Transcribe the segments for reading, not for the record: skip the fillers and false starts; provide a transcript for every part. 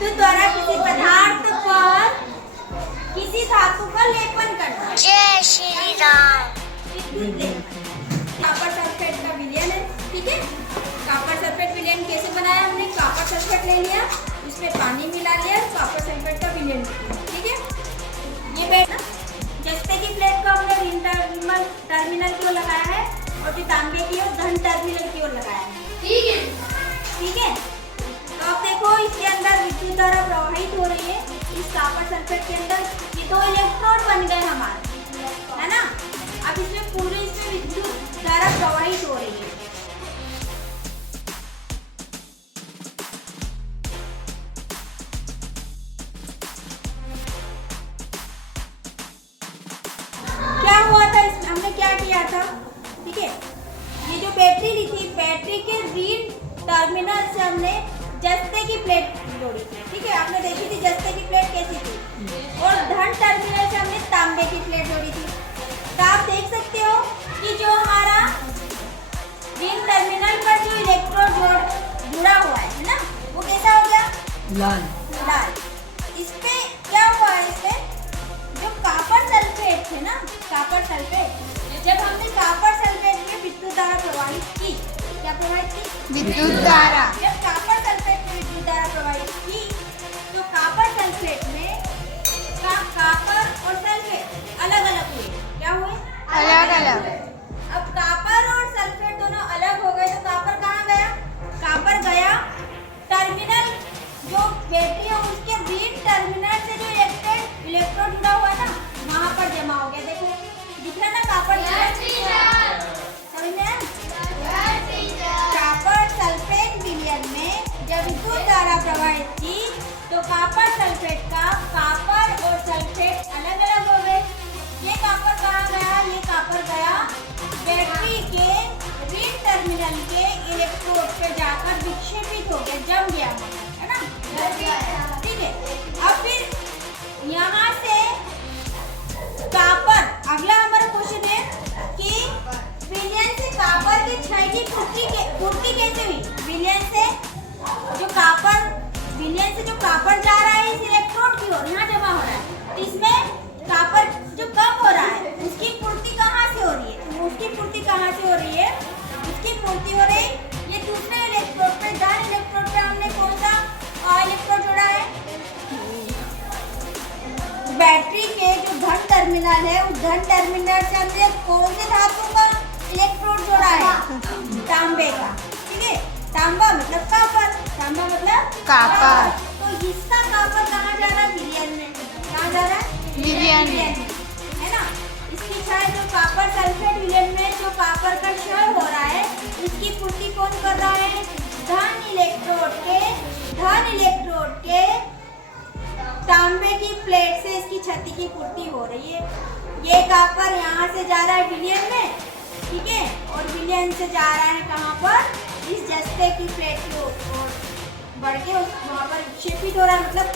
विद्युत द्वारा किसी पदार्थ पर किसी धातु का लेपन करना। जय श्री राम। विद्युत लेपन कॉपर सल्फेट का विलयन है। ठीक है, कॉपर सल्फेट विलयन कैसे बनाया हमने? कॉपर सल्फेट ले लिया, उसमें पानी मिला लिया, कॉपर सल्फेट का विलयन। ठीक है, ये बेटा जस्ते की प्लेट को हमने ऋण टर्मिनल की ओर लगाया है और जो तांबे की ओर धन टर्मिनल की ओर लगाया है। ठीक है, ठीक है। तो अब देखो इसके अंदर विद्युत धारा प्रवाहित हो रही है। इस कॉपर सल्फेट के अंदर ये दो इलेक्ट्रोड बन गए हमारे, है ना। अब इसमें पूरे इसमें विद्युत धारा प्रवाहित हो रही है। क्या हुआ था इसमें? हमने क्या किया था? ठीक है, ये जो बैटरी ली थी, बैटरी के ऋण टर्मिनल से हमने जस्ते की प्लेट जोड़ी थी। ठीक है, आपने देखी थी जस्ते की प्लेट कैसी थी, और धन टर्मिनल से हमने तांबे की प्लेट जोड़ी थी। तो आप देख सकते हो कि जो हमारा ऋण टर्मिनल पर जो इलेक्ट्रोड जुड़ा हुआ है ना, वो कैसा हो गया? लाल। लाल। इस पे क्या हुआ है? इसमें जो कॉपर सल्फेट थे ना, कॉपर सल्फेट, जब हमने कॉपर सल्फेट में विद्युत धारा प्रवाहित की, क्या प्रवाहित की? विद्युत धारा। जब कॉपर सल्फेट में विद्युत धारा प्रवाहित की तो कॉपर सल्फेट में कॉपर और सल्फेट अलग अलग हुए। क्या हुए? अलग अलग। अब कॉपर और सल्फेट दोनों अलग हो गए तो कॉपर कहाँ गया? कॉपर गया टर्मिनल, जो बैटरी है उसके ऋण टर्मिनल से जो इलेक्ट्रोड जुड़ा हुआ है ना, वहाँ पर जमा हो गया। देखो दिख रहा ना कॉपर? समझ में आया? कॉपर सल्फेट विलयन में जब विद्युत धारा प्रवाहित की तो कॉपर सल्फेट का कॉपर और सल्फेट अलग अलग हो गए। ये कॉपर कहाँ गया? ये कॉपर गया बैटरी के ऋण टर्मिनल के इलेक्ट्रोड पे जाकर विक्षेपित हो गया, जम गया, है ना। ठीक है, अब फिर यहाँ से कॉपर, अगला हमारा क्वेश्चन है कि विलयन से कॉपर के क्षय की पूर्ति कैसे हुई? विलयन से जो कॉपर जा रहा है इस इलेक्ट्रोड की ओर, यहाँ जमा हो रहा है, तो इसमें कॉपर जो कम हो रहा है उसकी पूर्ति कहाँ से हो रही है? तो उसकी पूर्ति कहाँ से हो रही है? उसकी पूर्ति हो रही ये दूसरे इलेक्ट्रोड पे, धन इलेक्ट्रोड पे हमने कौन सा इलेक्ट्रोड जोड़ा है? बैटरी के जो धन टर्मिनल है उस धन टर्मिनल से हमने कौन से धातु का इलेक्ट्रोड जोड़ा है? तांबे का। ठीक है, तांबा मतलब कॉपर, तांबा मतलब कॉपर। तो इसका कॉपर कहाँ जा रहा है? विलयन में। कहाँ जा रहा है? विलयन में, है ना। इसकी क्षय जो कॉपर सल्फेट विलयन में जो कॉपर का क्षय हो रहा है उसकी पूर्ति कौन कर रहा है? धन इलेक्ट्रोड के तांबे की प्लेट से इसकी क्षति की पूर्ति हो रही है। ये कॉपर यहाँ से जा रहा है विलयन में, ठीक है, और विलयन से जा रहा है कहाँ पर? इस जस्ते की प्लेट की ओर बढ़ के वहाँ पर विक्षेपित हो रहा है, मतलब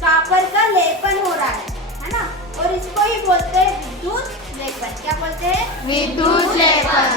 कॉपर का लेपन हो रहा है ना। और इसको ही बोलते हैं विद्युत लेपन। क्या बोलते हैं? विद्युत लेपन।